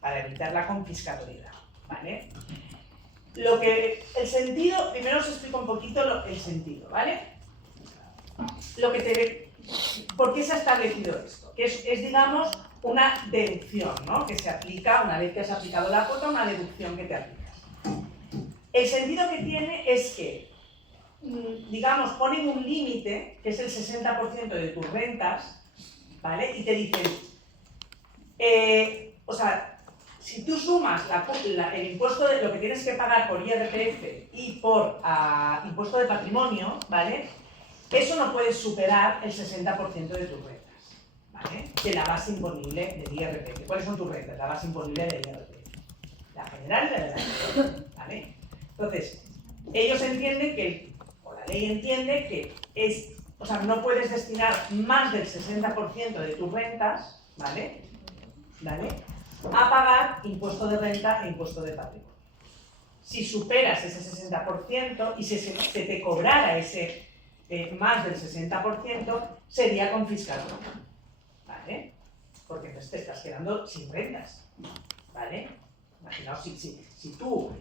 para evitar la confiscabilidad, ¿vale? El sentido, primero os explico un poquito el sentido, ¿vale? ¿Por qué se ha establecido esto? Que es, digamos, una deducción, ¿no? Que se aplica, una vez que has aplicado la cuota, una deducción que te aplicas. El sentido que tiene es que, digamos, ponen un límite, que es el 60% de tus rentas, ¿vale? Y te dicen, o sea, si tú sumas el impuesto de lo que tienes que pagar por IRPF y por impuesto de patrimonio, ¿vale? Eso no puedes superar el 60% de tus rentas, ¿vale? De la base imponible del IRPF. ¿Cuáles son tus rentas? La base imponible del IRPF. La general y la de la especial, ¿vale? Entonces, ellos entienden que, o la ley entiende que o sea, no puedes destinar más del 60% de tus rentas, ¿vale? A pagar impuesto de renta e impuesto de patrimonio. Si superas ese 60% y se te cobrara ese más del 60%, sería confiscado, ¿vale? Porque entonces te estás quedando sin rentas, ¿vale? Imaginaos, si tú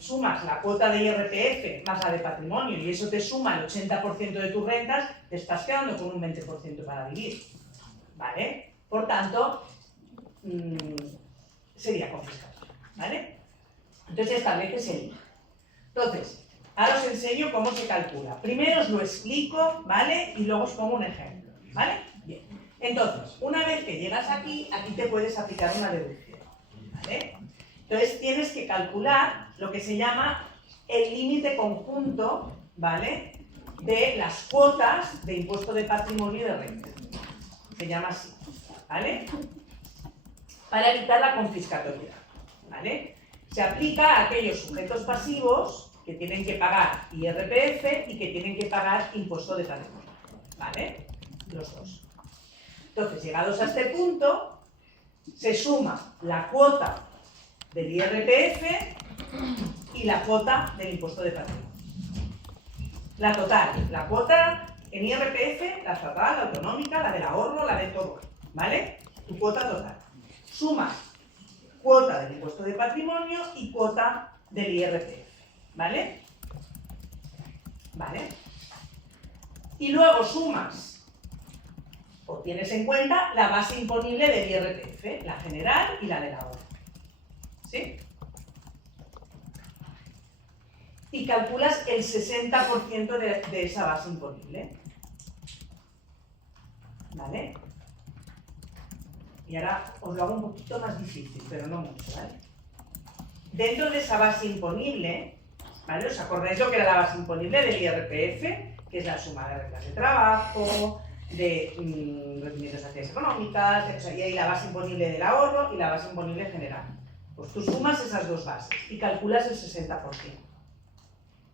sumas la cuota de IRPF más la de patrimonio y eso te suma el 80% de tus rentas, te estás quedando con un 20% para vivir, ¿vale? Por tanto, sería confiscado, ¿vale? Entonces estableces el IVA. Entonces, ahora os enseño cómo se calcula. Primero os lo explico, ¿vale? Y luego os pongo un ejemplo, ¿vale? Bien. Entonces, una vez que llegas aquí te puedes aplicar una deducción, ¿vale? Entonces tienes que calcular lo que se llama el límite conjunto, ¿vale? De las cuotas de impuesto de patrimonio y de renta. Se llama así, ¿vale? Para evitar la confiscatoriedad, ¿vale? Se aplica a aquellos sujetos pasivos que tienen que pagar IRPF y que tienen que pagar impuesto de patrimonio, ¿vale? Los dos. Entonces, llegados a este punto, se suma la cuota del IRPF y la cuota del impuesto de patrimonio. La total, la cuota en IRPF, la estatal, la autonómica, la del ahorro, la de todo, ¿vale? Tu cuota total. Sumas cuota del impuesto de patrimonio y cuota del IRPF, ¿vale? ¿Vale? Y luego sumas, o tienes en cuenta, la base imponible del IRPF, la general y la del ahorro. ¿Sí? Y calculas el 60% de esa base imponible. ¿Vale? Y ahora os lo hago un poquito más difícil, pero no mucho, ¿vale? Dentro de esa base imponible, ¿vale? ¿Os acordáis lo que era la base imponible del IRPF? Que es la suma de rentas de trabajo, de rendimientos de actividades económicas, o sea, y hay la base imponible del ahorro y la base imponible general. Pues tú sumas esas dos bases y calculas el 60%.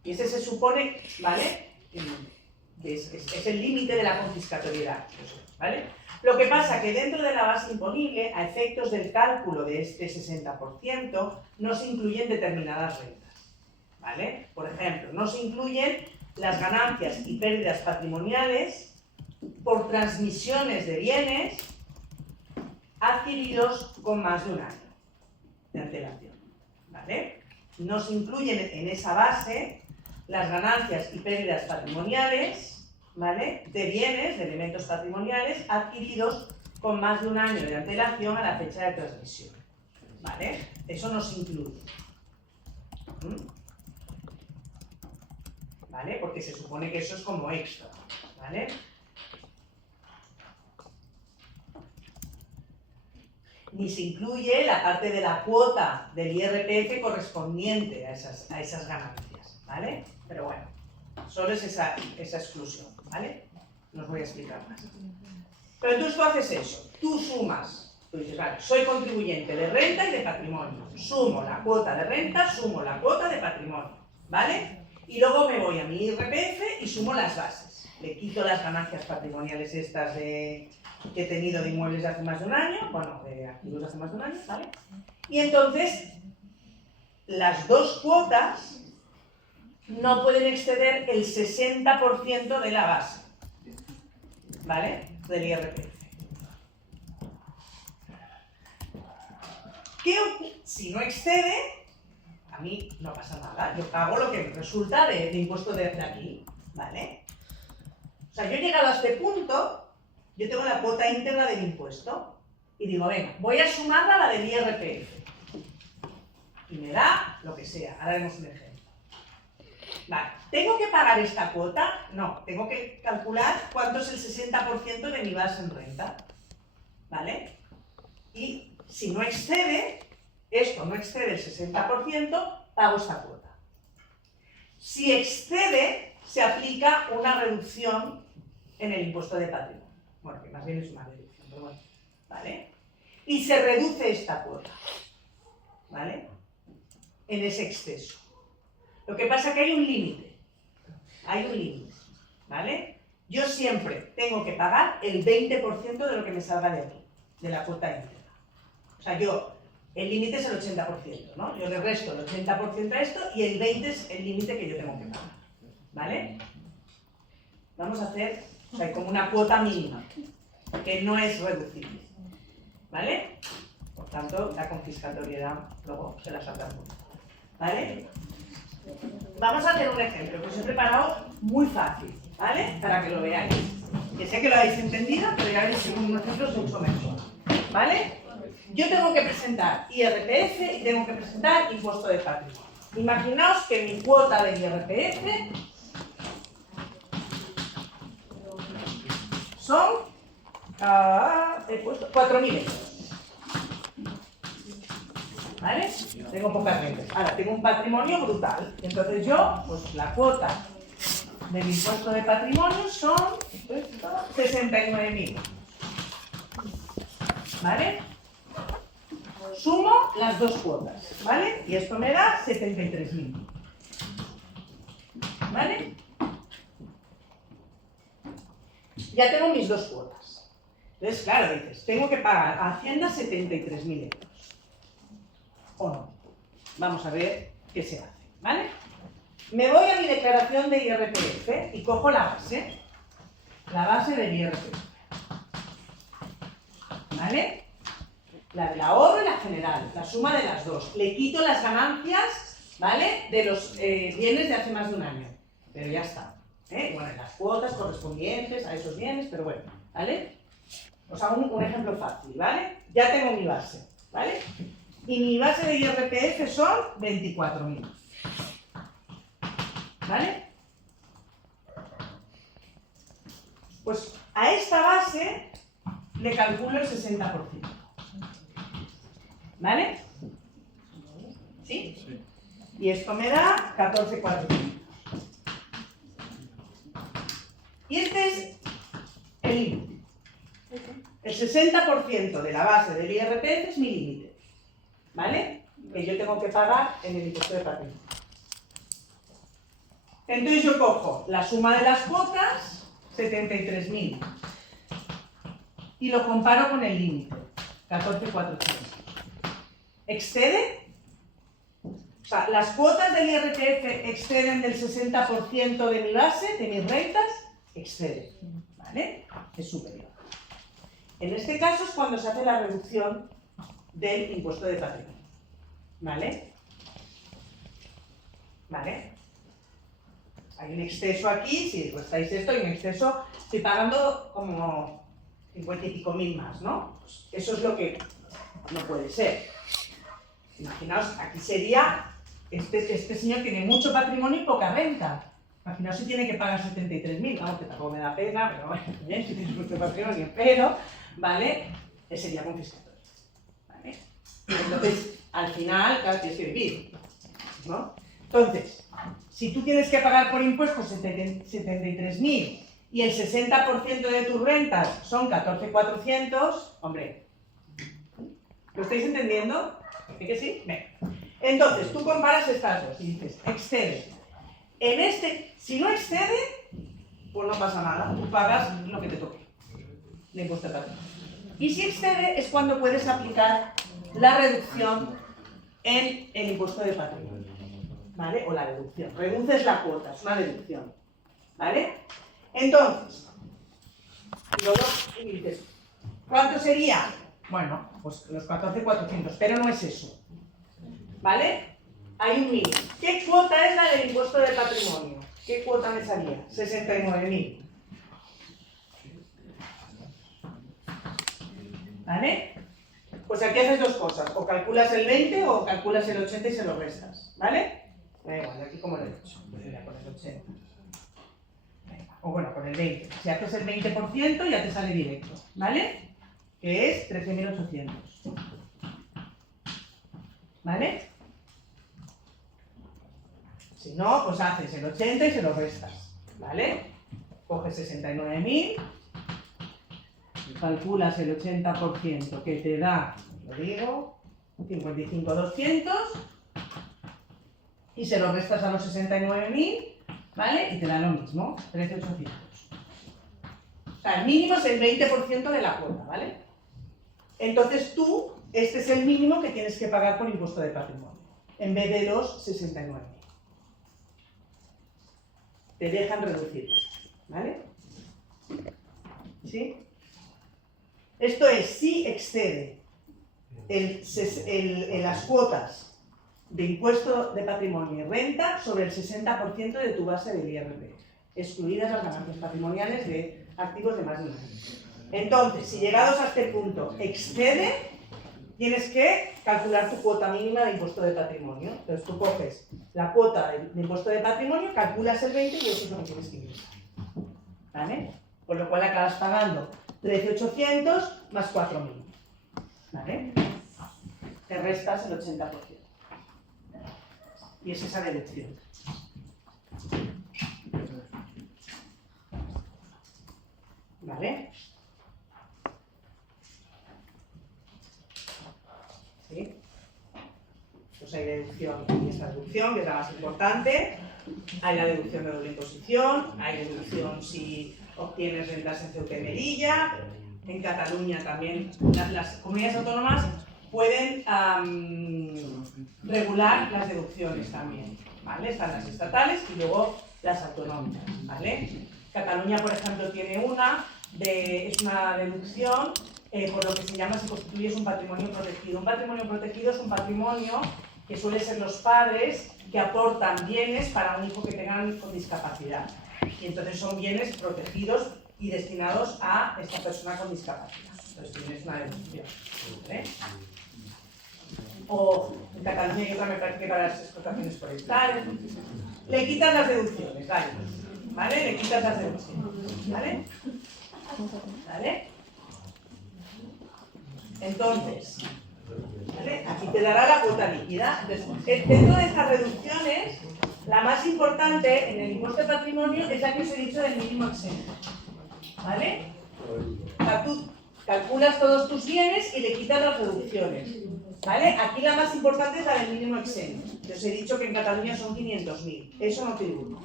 Y ese se supone, ¿vale? Que es el límite de la confiscatoriedad, ¿vale? Lo que pasa que dentro de la base imponible, a efectos del cálculo de este 60%, no se incluyen determinadas rentas, ¿vale? Por ejemplo, no se incluyen las ganancias y pérdidas patrimoniales por transmisiones de bienes adquiridos con más de un año de antelación, ¿vale? No se incluyen en esa base las ganancias y pérdidas patrimoniales, ¿vale? De bienes, de elementos patrimoniales adquiridos con más de un año de antelación a la fecha de transmisión, ¿vale? Eso no se incluye, ¿vale? Porque se supone que eso es como extra, ¿vale? Ni se incluye la parte de la cuota del IRPF correspondiente a esas ganancias, ¿vale? Pero bueno, solo es esa exclusión, ¿vale? No os voy a explicar más. Pero entonces tú haces eso, tú sumas, tú dices, vale, soy contribuyente de renta y de patrimonio, sumo la cuota de renta, sumo la cuota de patrimonio, ¿vale? Y luego me voy a mi IRPF y sumo las bases. Le quito las ganancias patrimoniales estas que he tenido de inmuebles de hace más de un año, bueno, de activos de hace más de un año, ¿vale? Y entonces, las dos cuotas no pueden exceder el 60% de la base, ¿vale? Del IRPF. Si no excede, a mí no pasa nada, yo pago lo que resulta de impuesto de aquí, ¿vale? O sea, yo he llegado a este punto, yo tengo la cuota íntegra del impuesto, y digo, venga, voy a sumarla a la del IRPF. Y me da lo que sea. Ahora haremos un ejemplo. Vale, ¿tengo que pagar esta cuota? No, tengo que calcular cuánto es el 60% de mi base en renta. ¿Vale? Y si no excede, esto no excede el 60%, pago esta cuota. Si excede, se aplica una reducción en el impuesto de patrimonio. Bueno, que más bien es una reducción, pero bueno, ¿vale? Y se reduce esta cuota, ¿vale? En ese exceso. Lo que pasa es que hay un límite, ¿vale? Yo siempre tengo que pagar el 20% de lo que me salga de aquí, de la cuota íntegra. O sea, el límite es el 80%, ¿no? Yo le resto el 80% a esto y el 20% es el límite que yo tengo que pagar, ¿vale? Vamos a hacer, o sea, como una cuota mínima, que no es reducible, ¿vale? Por tanto, la confiscatoriedad luego se la saltan mucho, ¿vale? Vamos a hacer un ejemplo que os he preparado muy fácil, ¿vale? Para que lo veáis. Que sé que lo habéis entendido, pero ya veréis que con un ejemplo es mucho mejor, ¿vale? Yo tengo que presentar IRPF y tengo que presentar impuesto de patrimonio. Imaginaos que mi cuota de IRPF son, he puesto 4.000 euros. ¿Vale? Tengo pocas rentas. Ahora, tengo un patrimonio brutal. Entonces yo, pues la cuota del impuesto de patrimonio son 69.000. ¿Vale? Sumo las dos cuotas, ¿vale? Y esto me da 73.000. ¿Vale? Ya tengo mis dos cuotas. Entonces, claro, dices, tengo que pagar a Hacienda 73.000 euros. ¿O no? Vamos a ver qué se hace, ¿vale? Me voy a mi declaración de IRPF y cojo la base del IRPF, ¿vale? La del ahorro y la general, la suma de las dos. Le quito las ganancias, ¿vale? De los bienes de hace más de un año, pero ya está, ¿eh? Bueno, las cuotas correspondientes a esos bienes, pero bueno, ¿vale? Os hago un ejemplo fácil, ¿vale? Ya tengo mi base, ¿vale? Y mi base de IRPF son 24.000. ¿Vale? Pues a esta base le calculo el 60%. ¿Vale? ¿Sí? Sí. Y esto me da 14.400. Y este es el límite. El 60% de la base del IRPF es mi límite. ¿Vale? Que yo tengo que pagar en el impuesto de patrimonio. Entonces yo cojo la suma de las cuotas, 73.000, y lo comparo con el límite, 14.400. ¿Excede? O sea, ¿las cuotas del IRPF exceden del 60% de mi base, de mis rentas? Excede, ¿vale? Es superior. En este caso es cuando se hace la reducción del impuesto de patrimonio, ¿vale? ¿Vale? Hay un exceso aquí, si restáis esto, hay un exceso, estoy pagando como 50 y pico mil más, ¿no? Pues eso es lo que no puede ser. Imaginaos, aquí sería, este señor tiene mucho patrimonio y poca renta. Imaginaos si tiene que pagar 73.000, vamos, que tampoco me da pena, pero bueno, bien, si tienes mucho patrimonio, pero, ¿vale? Sería confiscatorio. Entonces, al final, claro, tienes que vivir, ¿no? Entonces, si tú tienes que pagar por impuestos 73.000 y el 60% de tus rentas son 14.400, hombre, ¿lo estáis entendiendo? ¿Sí que sí? Venga. Entonces, tú comparas estas dos y dices, excede. En este, si no excede, pues no pasa nada, tú pagas lo que te toque de impuesto de patrimonio. Y si excede, es cuando puedes aplicar la reducción en el impuesto de patrimonio, ¿vale? O la deducción. Reduces la cuota, es una deducción, ¿vale? Entonces, luego dices, ¿cuánto sería? Bueno, pues los 14.400, pero no es eso, ¿vale? Hay un mínimo. ¿Qué cuota es la del impuesto de patrimonio? ¿Qué cuota me salía? 69.000. ¿Vale? Pues aquí haces dos cosas, o calculas el 20 o calculas el 80 y se lo restas, ¿vale? Da igual, aquí como lo he hecho, pues voy a poner el 80. Venga, o bueno, con el 20. Si haces el 20% ya te sale directo, ¿vale? Que es 13.800. ¿Vale? Si no, pues haces el 80 y se lo restas, ¿vale? Coges 69.000, calculas el 80% que te da, lo digo, 55.200 y se lo restas a los 69.000, ¿vale? Y te da lo mismo, 13.800. O sea, el mínimo es el 20% de la cuota, ¿vale? Entonces tú, este es el mínimo que tienes que pagar por impuesto de patrimonio, en vez de los 69.000. Te dejan reducir, ¿vale? ¿Sí? Esto es si excede las cuotas de impuesto de patrimonio y renta sobre el 60% de tu base del IRPF, excluidas las ganancias patrimoniales de activos de más de un año. Entonces, si llegados a este punto excede, tienes que calcular tu cuota mínima de impuesto de patrimonio. Entonces tú coges la cuota de impuesto de patrimonio, calculas el 20 y eso es lo que tienes que ingresar, ¿vale? Con lo cual acabas pagando 13.800 más 4.000, ¿vale? Te restas el 80%. Y es esa deducción. ¿Vale? ¿Sí? Pues hay deducción y esta deducción, que es la más importante. Hay la deducción de doble imposición, hay deducción si obtienes rentas en Ceuta y Melilla. En Cataluña también las comunidades autónomas pueden regular las deducciones también, ¿vale? Están las estatales y luego las autonómicas, ¿vale? Cataluña, por ejemplo, tiene es una deducción por lo que se llama si constituyes un patrimonio protegido. Un patrimonio protegido es un patrimonio que suele ser los padres que aportan bienes para un hijo que tengan con discapacidad. Y entonces son bienes protegidos y destinados a esta persona con discapacidad. Entonces tienes una deducción, ¿vale? O en Cataluña hay otra, me parece que para las explotaciones forestales. Le quitas las deducciones, ¿vale? Le quitas las deducciones, ¿vale? ¿Vale? Entonces, ¿vale? Aquí te dará la cuota líquida. Entonces, dentro de estas reducciones, la más importante en el impuesto de patrimonio es la que os he dicho del mínimo exento, ¿vale? O sea, tú calculas todos tus bienes y le quitas las reducciones, ¿vale? Aquí la más importante es la del mínimo exento. Yo os he dicho que en Cataluña son 500.000, eso no tributa.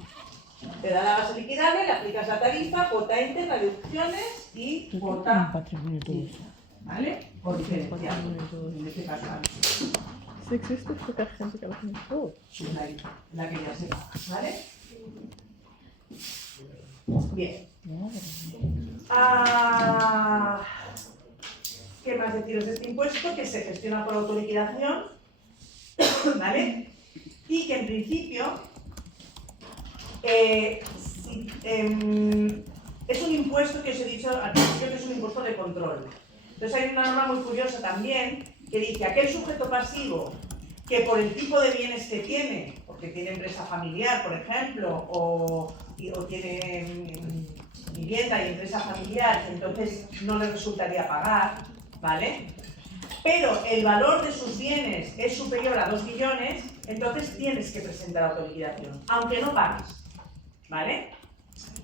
Te da la base liquidable, le aplicas la tarifa, cuota enter, reducciones y cuota líquida, ¿vale? Por diferencial, en este caso. Si existe poca gente que lo hace todo. La que ya se paga, ¿vale? Bien. ¿Qué más deciros de este impuesto? Que se gestiona por autoliquidación, ¿vale? Y que en principio es un impuesto que os he dicho al principio que es un impuesto de control. Entonces hay una norma muy curiosa también que dice aquel sujeto pasivo que por el tipo de bienes que tiene, porque tiene empresa familiar, por ejemplo, o tiene vivienda y empresa familiar, entonces no le resultaría pagar, ¿vale? Pero el valor de sus bienes es superior a 2 millones, entonces tienes que presentar autoliquidación, aunque no pagues, ¿vale?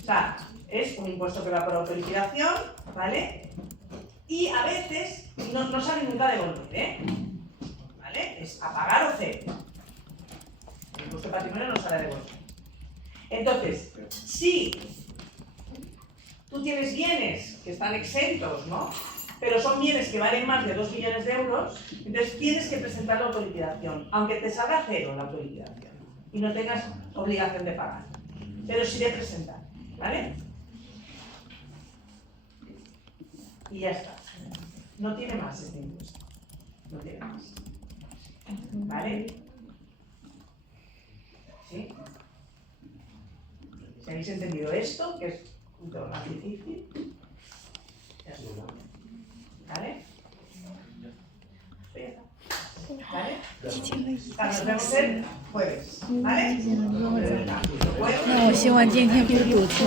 O sea, es un impuesto que va por autoliquidación, ¿vale? Y a veces no sale nunca de devolver, ¿eh? ¿Vale? Es a pagar o cero. El impuesto de patrimonio no sale a devolver. Entonces, si tú tienes bienes que están exentos, ¿no? Pero son bienes que valen más de 2 millones de euros, entonces tienes que presentar la autoliquidación, aunque te salga cero la autoliquidación y no tengas obligación de pagar. Pero sí de presentar, ¿vale? Y ya está. No tiene más este impuesto. No tiene más. ¿Vale? ¿Sí? Si habéis entendido esto, que es un tema más difícil, ya está. ¿Vale? ¿vale? Nos vemos el jueves, ¿vale? 那我希望今天不堵车，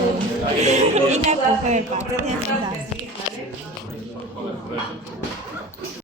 应该不会吧？今天挺早。